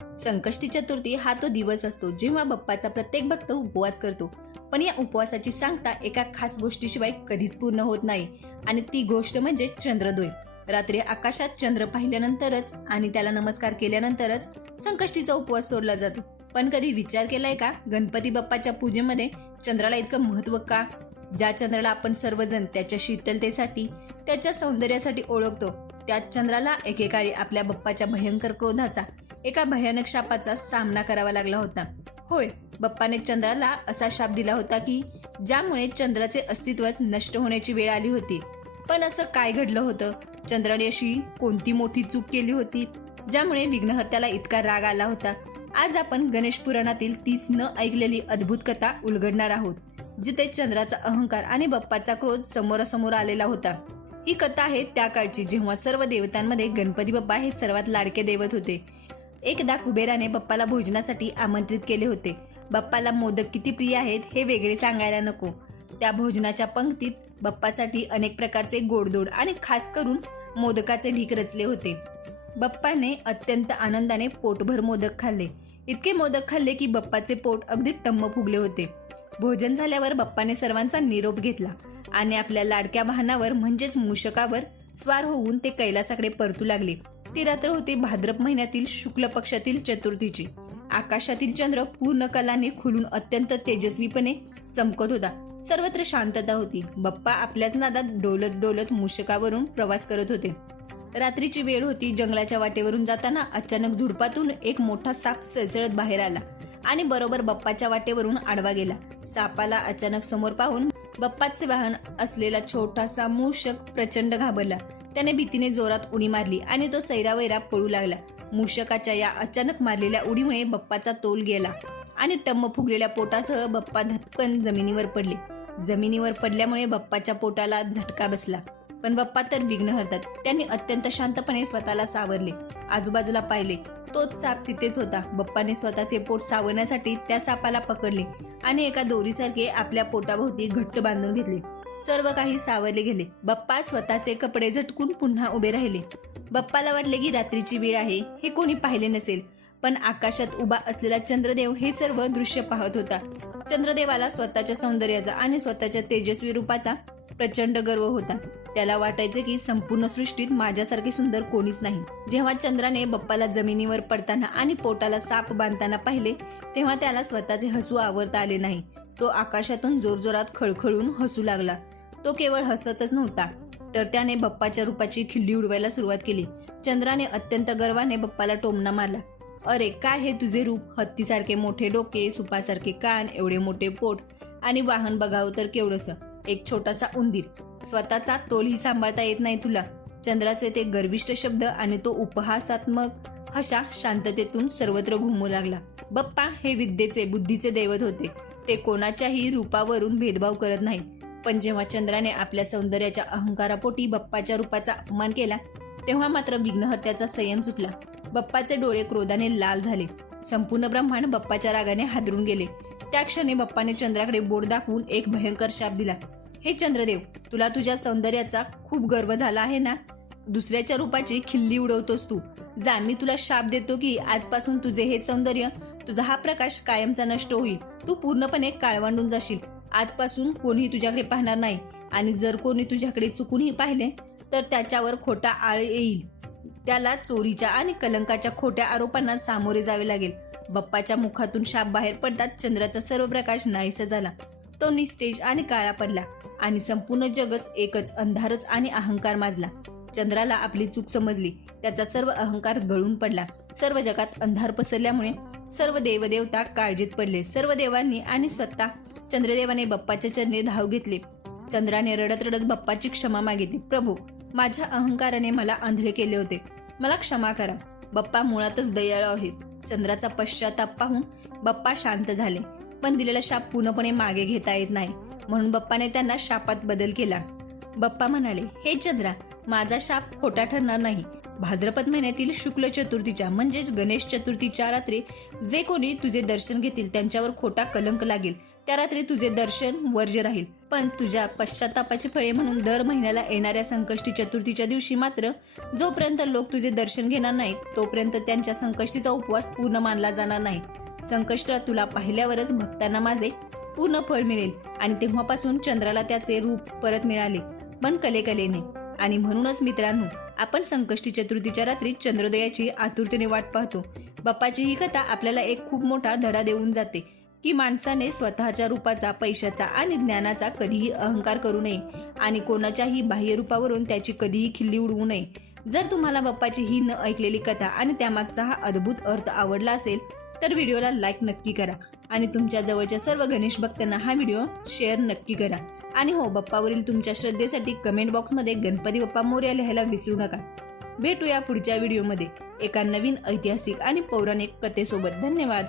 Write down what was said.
संकष्टी चतुर्थी हा तो दिवस असतो जेव्हा बाप्पाचा प्रत्येक भक्त उपवास करतो. पण या उपवासाची सांगता एका खास गोष्टीशिवाय कधीच पूर्ण होत नाही आणि ती गोष्ट म्हणजे चंद्रोदय. रात्री आकाशात चंद्र पाहिल्यानंतरच आणि त्याला नमस्कार केल्यानंतरच संकष्टीचा उपवास सोडला जातो. पण कधी विचार केलाय का, गणपती बाप्पाच्या पूजेमध्ये चंद्राला इतकं महत्व का? ज्या चंद्राला आपण सर्वजण त्याच्या शीतलतेसाठी, त्याच्या सौंदर्यासाठी ओळखतो, त्याच चंद्राला एकेकाळी आपल्या बाप्पाच्या भयंकर क्रोधाचा, एका भयानक शापाचा सामना करावा लागला होता. होय, बाप्पाने चंद्राला असा शाप दिला होता की ज्यामुळे चंद्राचे अस्तित्वच नष्ट होण्याची वेळ आली होती. पण असं काय घडलं होतं? चंद्राने अशी कोणती मोठी चूक केली होती ज्यामुळे विघ्नहर्त्याला इतका राग आला होता? आज आपण गणेश पुराणातील तीच न ऐकलेली अद्भुत कथा उलगडणार आहोत, जिथे चंद्राचा अहंकार आणि बाप्पाचा क्रोध समोरासमोर आलेला होता. ही कथा आहे त्या काळची जेव्हा सर्व देवतांमध्ये गणपती बाप्पा हे सर्वात लाडके दैवत होते. एकदा कुबेराने बाप्पाला भोजनासाठी आमंत्रित केले होते. बाप्पाला मोदक किती प्रिय आहेत हे वेगळे सांगायला नको. त्या भोजनाच्या पंक्तीत बाप्पासाठी अनेक प्रकारचे गोडधोड आणि खास करून मोदकाचे ढीक रचले होते. बाप्पाने अत्यंत आनंदाने पोटभर मोदक खाल्ले. इतके मोदक खाल्ले की बाप्पाचे पोट अगदी टम्म फुगले होते. भोजन झाल्यावर बाप्पाने सर्वांचा निरोप घेतला आणि आपल्या लाडक्या वाहनावर म्हणजेच मूषकावर स्वार होऊन ते कैलासाकडे परतू लागले. ती रात्र होती भाद्रप महिन्यातील शुक्ल पक्षातील चतुर्थीची. आकाशातील चंद्र पूर्ण कलाने खुलून अत्यंत तेजस्वीपणे चमकत होता. सर्वत्र शांतता होती. बाप्पा आपल्याच नादात डोलत डोलत मूषकावरून प्रवास करत होते. रात्रीची वेळ होती. जंगलाच्या वाटेवरून जाताना अचानक झुडपातून एक मोठा साप सळसळत बाहेर आला आणि बरोबर बाप्पाच्या वाटेवरून आडवा गेला. सापाला अचानक समोर पाहून बाप्पाचे वाहन असलेला छोटासा मूषक प्रचंड घाबरला. त्याने भीतीने जोरात उडी मारली आणि तो सैरावैरा पळू लागला. मूषकाच्या या अचानक मारलेल्या उडीमुळे बाप्पाचा तोल गेला आणि टम्म फुगलेल्या पोटासह बाप्पा धपकन जमिनीवर पडले. जमिनीवर पडल्यामुळे बाप्पाच्या पोटाला झटका बसला. पण बाप्पा तर विघ्नहर्तात. त्यांनी अत्यंत शांतपणे स्वतःला सावरले. आजूबाजूला पाहिले, तोच साप तिथेच होता. बाप्पाने स्वतःचे पोट सावरण्यासाठी त्या सापाला पकडले आणि एका दोरीसारखे आपल्या पोटाभोवती घट्ट बांधून घेतले. सर्व काही सावरले गेले. बाप्पा स्वतःचे कपडे झटकून पुन्हा उभे राहिले. बाप्पाला वाटले की रात्रीची वेळ आहे, हे कोणी पाहिले नसेल. पण आकाशात उभा असलेला चंद्रदेव हे सर्व दृश्य पाहत होता. चंद्रदेवाला स्वतःच्या सौंदर्याचा आणि स्वतःच्या तेजस्वी रूपाचा प्रचंड गर्व होता. त्याला वाटायचे की संपूर्ण सृष्टीत माझ्यासारखे सुंदर कोणीच नाही. जेव्हा चंद्राने बाप्पाला जमिनीवर पडताना आणि पोटाला साप बांधताना पाहिले, तेव्हा त्याला स्वतःचे हसू आवरता आले नाही. तो आकाशातून जोरजोरात खळखळून हसू लागला. तो केवळ हसतच नव्हता, तर त्याने बाप्पाच्या रूपाची खिल्ली उडवायला सुरुवात केली. चंद्राने अत्यंत गर्वाने बाप्पाला टोमणा मारला. अरे काय हे तुझे रूप! हत्तीसारखे मोठे डोके, सुपासारखे कान, एवढे मोठे पोट आणि वाहन बघावं तर केवढंसं, एक छोटासा उंदीर. स्वतःचा तोलही सांभाळता येत नाही तुला. चंद्राचे ते गर्विष्ठ शब्द आणि तो उपहासात्मक हशा शांततेतून सर्वत्र घुमू लागला. बाप्पा हे विद्येचे, बुद्धीचे दैवत होते. ते कोणाच्याही रूपावरून भेदभाव करत नाहीत. पण जेव्हा चंद्राने आपल्या सौंदर्याच्या अहंकारापोटी बाप्पाच्या रूपाचा अपमान केला, तेव्हा मात्र विघ्नहर्त्याचा संयम सुटला. बाप्पाचे डोळे क्रोधाने लाल झाले. संपूर्ण ब्रह्मांड बाप्पाच्या रागाने हादरून गेले. त्या क्षणी बाप्पाने चंद्राकडे बोट दाखवून एक भयंकर शाप दिला. हे चंद्रदेव, तुला तुझ्या सौंदर्याचा खूप गर्व झाला आहे ना? दुसऱ्याच्या रूपाची खिल्ली उडवतोस तू. जा, मी तुला शाप देतो की आजपासून तुझे हे सौंदर्य, तुझा हा प्रकाश कायमचा नष्ट होईल. तू पूर्णपणे काळवांडून जाशील. आजपासून कोणीही तुझ्याकडे पाहणार नाही आणि जर कोणी तुझ्याकडे चुकूनही पाहिले तर त्याच्यावर खोटा आळ येईल. त्याला चोरीच्या आणि कलंकाच्या खोट्या आरोपांना सामोरे जावे लागेल. बाप्पाच्या मुखातून शाप बाहेर पडताच चंद्राचा सर्व प्रकाश नाहीसा झाला. तो निस्तेज आणि काळा पडला आणि संपूर्ण जगच एकच अंधारच आणि अहंकार माजला. चंद्राला आपली चूक समजली. त्याचा सर्व अहंकार गळून पडला. सर्व जगात अंधार पसरल्यामुळे सर्व देवदेवता काळजीत पडले. सर्व देवांनी आणि स्वतः चंद्रदेवाने बाप्पाच्या चरणी धाव घेतले. चंद्राने रडत रडत बाप्पाची क्षमा मागितली. प्रभू, माझ्या अहंकाराने मला आंधळे केले होते, मला क्षमा करा. बाप्पा मुळातच दयाळू आहेत. चंद्राचा पश्चाताप पाहून बाप्पा शांत झाले. पण दिलेला शाप पूर्णपणे मागे घेता येत नाही, म्हणून बाप्पाने त्यांना शापात बदल केला. बाप्पा म्हणाले, हे चंद्रा, माझा शाप खोटा ठरणार नाही. भाद्रपद महिन्यातील शुक्ल चतुर्थीच्या म्हणजेच गणेश चतुर्थीच्या रात्री जे कोणी तुझे दर्शन घेतील त्यांच्यावर खोटा कलंक लागेल. त्या रात्री तुझे दर्शन वर्ज्य राहील. पण तुझ्या पश्चातापाची फळे म्हणून दर महिन्याला येणाऱ्या संकष्टी चतुर्थीच्या दिवशी मात्र जोपर्यंत लोक तुझे दर्शन घेणार नाहीत तोपर्यंत त्यांच्या संकष्टीचा उपवास पूर्ण मानला जाणार नाही. संकष्ट तुला पाहिल्यावरच भक्तांना माझे पूर्ण फळ मिळेल आणि तेव्हापासून चंद्राला त्याचे रूप परत मिळाले, पण कलेने. आणि म्हणूनच मित्रांनो, आपण संकष्टी चतुर्थीच्या रात्री चंद्रोदयाची आतुरतेने वाट पाहतो. बाप्पाची ही कथा आपल्याला एक खूप मोठा धडा देऊन जाते की माणसाने स्वतःच्या रूपाचा, पैशाचा आणि ज्ञानाचा कधीही अहंकार करू नये आणि कोणाच्याही बाह्य रूपावरून त्याची कधीही खिल्ली उडवू नये. जर तुम्हाला बाप्पाची ही न ऐकलेली कथा आणि त्यामागचा हा अद्भुत अर्थ आवडला असेल तर व्हिडिओला लाईक नक्की करा आणि तुमच्या जवळच्या सर्व गणेश भक्तांना हा व्हिडिओ शेअर नक्की करा. आणि हो, बाप्पावरील तुमच्या श्रद्धेसाठी कमेंट बॉक्समध्ये गणपती बाप्पा मोरया लिहायला विसरू नका. भेटूया पुढच्या व्हिडिओमध्ये एका नवीन ऐतिहासिक आणि पौराणिक कथेसोबत. धन्यवाद.